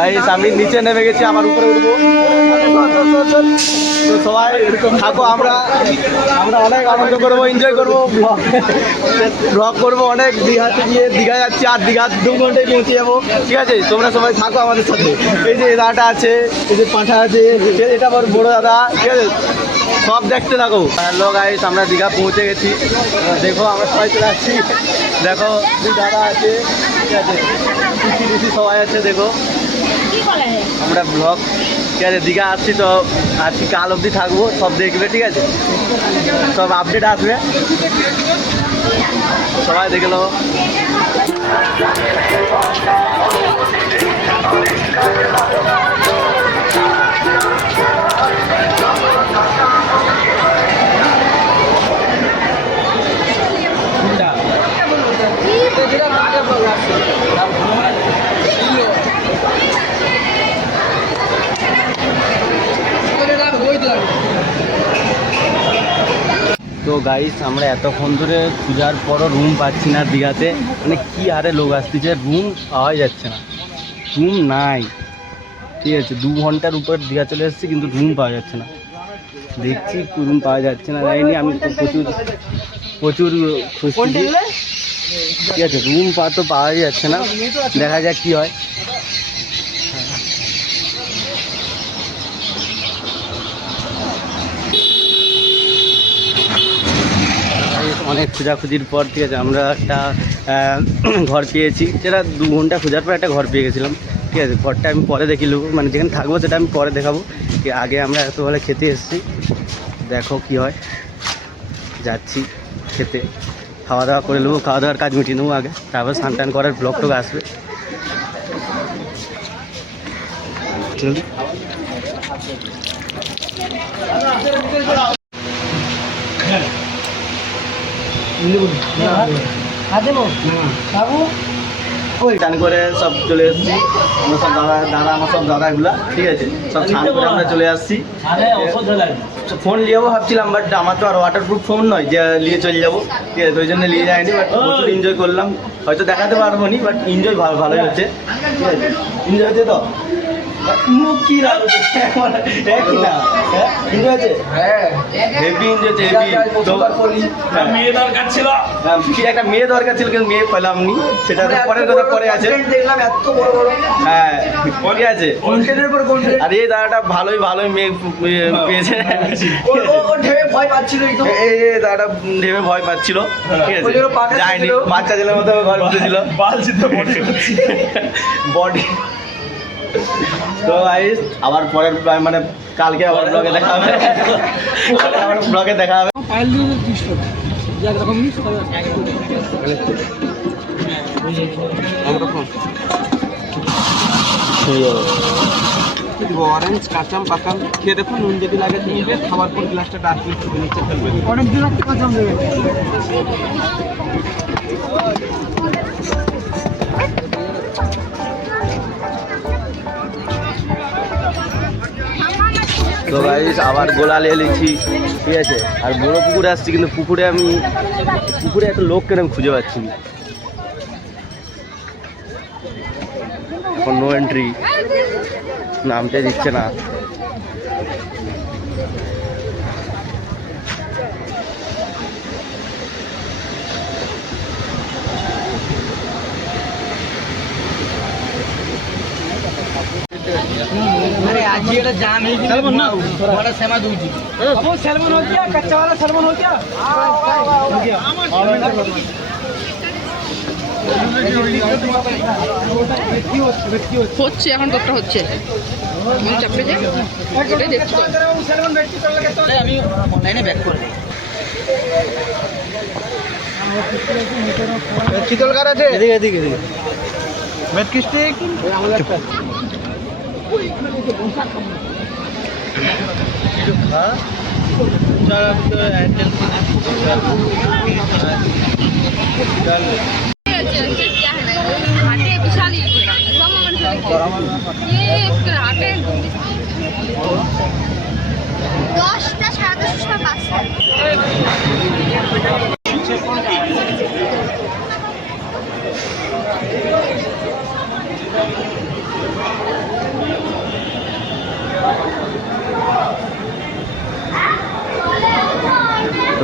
Guys আমি নিচে নেমে গেছি, আবার উপরে উঠবো। তো সবাই থাকো, আমরা অনেক আনন্দ করবো, এনজয় করবো, ব্লগ করবো অনেক। দীঘাতে গিয়ে দীঘা যাচ্ছি, আর দীঘা 2 ঘন্টায় পৌঁছে যাবো, ঠিক আছে? তোমরা সবাই থাকো আমাদের সাথে। এই যে দাদাটা আছে, এই যে পাঁঠা আছে, এটা আমার বড় দাদা, ঠিক আছে? সব দেখতে থাকো। হ্যালো গাইস, আমরা দীঘা পৌঁছে গেছি। দেখো আমরা সবাই চলে আসছি। দেখো দাদা আছে, ঠিক আছে? পিসি সবাই আছে। দেখো আমরা ব্লগ, ঠিক আছে? দীঘা আসছি, তো আজকে কাল অবধি থাকবো, সব দেখবে, ঠিক আছে? সব আপডেট আসবে, সবাই দেখে নেবো। তো গাইস আমরা এতক্ষণ ধরে খোঁজার পরও রুম পাচ্ছি না দীঘাতে, মানে কি হারে লোক আসতেছে, রুম পাওয়া যাচ্ছে না, রুম নাই, ঠিক আছে? 2 ঘন্টার উপর দীঘা চলে এসেছি, কিন্তু রুম পাওয়া যাচ্ছে না। দেখছি রুম পাওয়া যাচ্ছে না, যাইনি আমি প্রচুর খুঁজছি, ঠিক আছে? রুম তো পাওয়া যাচ্ছে না, দেখা যাক কি হয়। অনেক খোঁজাখুঁজির পর, ঠিক আছে, আমরা একটা ঘর পেয়েছি, যেটা 2 ঘন্টা খোঁজার পর একটা ঘর পেয়ে গেছিলাম, ঠিক আছে? ঘরটা আমি পরে দেখি নেবো, মানে যেখানে থাকবো সেটা আমি পরে দেখাবো। আগে আমরা এতবেলা খেতে এসেছি, দেখো কি হয়। যাচ্ছি খেতে, খাওয়া দাওয়া করে নেবো, খাওয়া দাওয়ার কাজ মিটিয়ে নেবো আগে, তারপর স্নান টান করার ব্লগ টক আসবে। চলুন। স্নান করে সব চলে এসেছি আমরা, সব দাদা আমার সব দাদাগুলা, ঠিক আছে? সব স্নান করে আমরা চলে আসছি। ফোন নিয়ে যাবো ভাবছিলাম, বাট আমার তো আর ওয়াটারপ্রুফ ফোন নয় যে নিয়ে চলে যাবো, ঠিক আছে? ওই জন্য নিয়ে যায়নি, বাট প্রচুর এনজয় করলাম। হয়তো দেখাতে পারবো নি, বাট এনজয় ভালোই হচ্ছে, ঠিক আছে? এনজয় হচ্ছে তো মুখ কি রাখছে না, এনজয় হচ্ছে, হেভি এনজয় হচ্ছে, হেভি। মেয়ে দরকার ছিল, একটা মেয়ে দরকার ছিল, কিন্তু মেয়ে পেলাম নি, সেটা পরের কথা পরে আছে। দেখলাম এত বড় বড়, হ্যাঁ ঠিক আছে, আর এই দাদাটা ভালোই মেয়ে পেয়েছে, ভয় পাচ্ছিল, এই দাদাটা ঢেবে ভয় পাচ্ছিল, ঠিক আছে? যায়নি, বাচ্চা ছেলের মতো ঘর বসেছিল, বডি। তো গাইস আবার পরের, মানে কালকে আবার ব্লগে দেখা হবে, ব্লগে দেখা হবে। অরেঞ্জ কাঁচাম পাকাম খেয়ে দেখুন, নুন যদি লাগে নিবে, খাওয়ার পর গ্লাসটা ডার্ক নিচে ফেলবে। অনেক দিন একটা কাঁচাম দেবে। তো গাইস আবার গোলা নিয়ে নিচ্ছি, ঠিক আছে? আর বড় পুকুরে আসছি, কিন্তু পুকুরে এত লোক কেন আমি খুঁজে পাচ্ছি না, এখন নো এন্ট্রি, নামতে দিচ্ছে না। अरे आज ये जाम है सैल्मन ना, बड़ा सेमा दूजी अब वो सैल्मन हो गया, कच्चा वाला सैल्मन हो गया, হচ্ছে এখন কতটা হচ্ছে চাপে যে ওটাই দেখছি। আমি অনলাইনে ব্যাক করে চিতল কার আছে, এদিকে এদিকে মেটকি স্টিক খা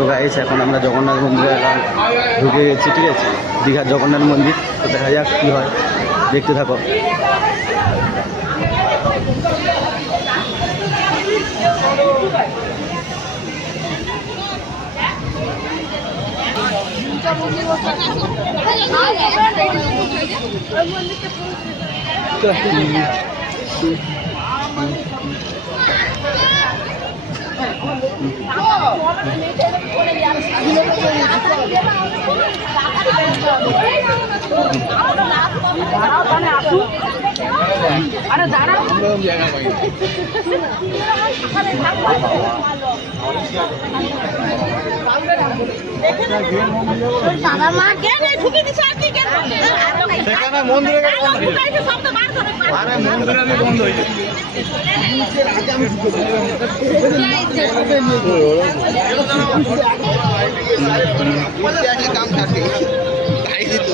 গাইস এখন আমরা জগন্নাথ মন্দিরে ঢুকে গেছি, ঠিক আছে, দীঘার জগন্নাথ মন্দির। তো দেখা যাক কী হয়, দেখতে থাকো। আরে দাঁড়া বাবা মা কেন ঢুকে দিছে আর কি কেন সেখানে মন্দিরে ঢুকাইছে সব তো বার করে আরে মন্দিরে আমি বন্ধ হই কাম থাকে তাই দিত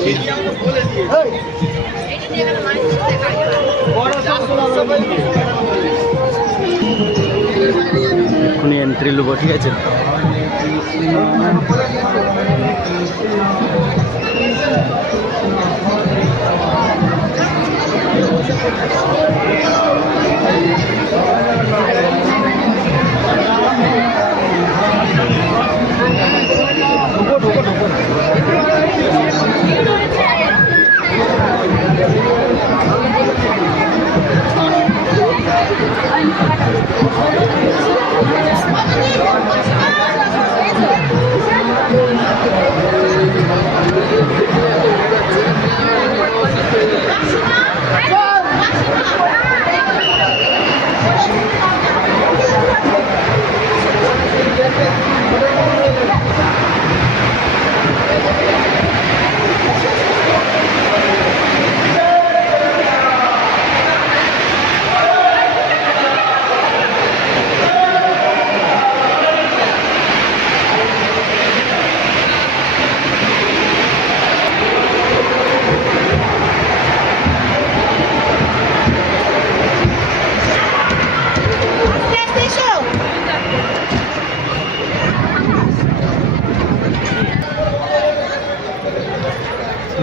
এক্ষুনি এন্ট্রি নেবো, ঠিক আছে।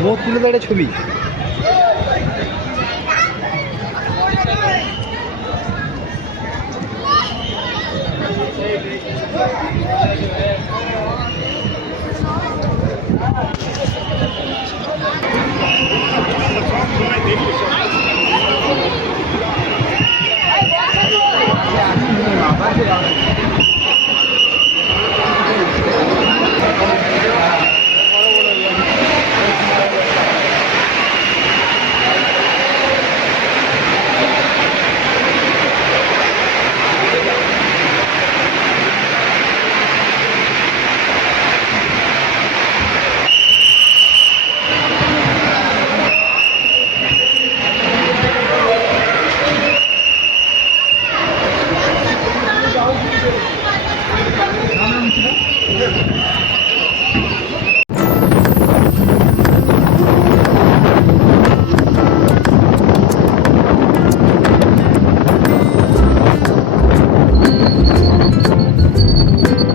মুখ তুলে দেয় ছবি।